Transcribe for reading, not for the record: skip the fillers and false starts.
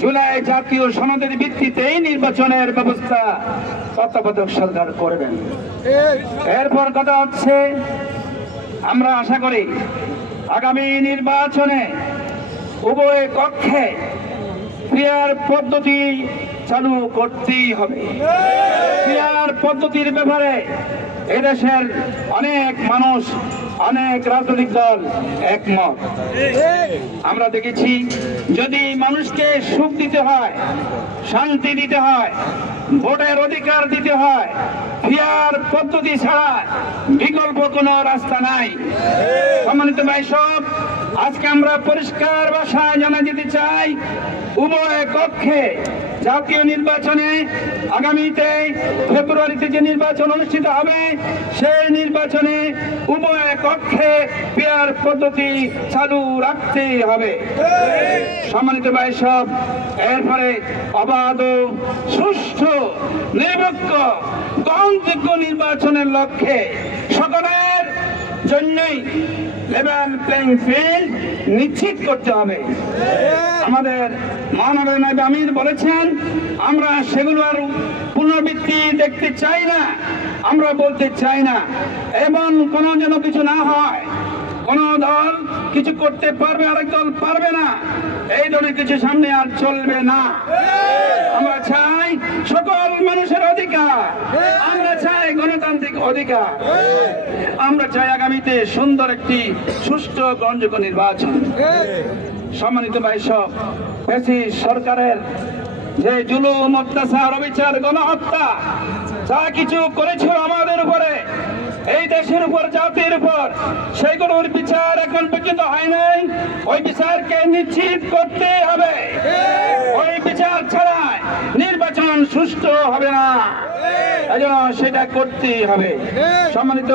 জুলাই জাতীয় সনদের ভিত্তিতেই নির্বাচনের ব্যবস্থা তত্ত্বাবধায়ক সরকার করবেন। এরপর কথা হচ্ছে, আমরা আশা করি আগামী নির্বাচনে উভয় কক্ষে ফেয়ার পদ্ধতি চালু করতেই হবে। ফেয়ার পদ্ধতির ব্যাপারে এদেশের অনেক মানুষ, অনেক রাজনৈতিক দল একমত। আমরা দেখেছি, যদি মানুষকে সুখ দিতে হয়, শান্তি দিতে হয়, ভোটের অধিকার দিতে হয়, ফেয়ার পদ্ধতি ছাড়া বিকল্প কোনো রাস্তা নাই। সম্মানিত ভাই সব, আজকে আমরা পরিষ্কার ভাষায় জানা যেতে চাই, উভয় কক্ষে জাতীয় নির্বাচনে আগামীতে ফেব্রুয়ারিতে যে নির্বাচন অনুষ্ঠিত হবে, সেই নির্বাচনে উভয় কক্ষে ফেয়ার পদ্ধতি চালু রাখতেই হবে। সম্মানিত ভাই সব, এরপরে অবাধ, সুষ্ঠু, নিরপেক্ষ, গ্রহণযোগ্য নির্বাচনের লক্ষ্যে সকলের জন্যই লেভেল প্লেইং ফিল্ড নিশ্চিত করতে হবে। আমাদের মহানগর নায়েব আমির বলেছেন, আমরা সেগুলোর পুনরাবৃত্তি দেখতে চাই না, আমরা বলতে চাই না, এবং কোনো যেন কিছু না হয়, কোন দল কিছু করতে পারবে আরেক দল পারবে না, এই ধরনের কিছু সামনে আর চলবে না। আমরা চাই সকল মানুষের অধিকার, আমরা চাই গণতান্ত্রিক অধিকার, আমরা চাই আগামীতে সুন্দর একটি সুষ্ঠু গ্রহণযোগ্য নির্বাচন। সম্মানিত ভাই সব, সরকারের যে জুলুম, অত্যাচার, অবিচার, গণহত্যা যা কিছু করেছিল আমাদের উপরে, এই দেশের উপর, জাতির উপর, সেইগুলোর বিচার এখন পর্যন্ত হয় নাই। ওই বিচারকে নিশ্চিত করতে হবে। ওই বিচার ছাড়া নির্বাচন সুষ্ঠু হবে না, এই জন্য সেটা করতেই হবে। সম্মানিত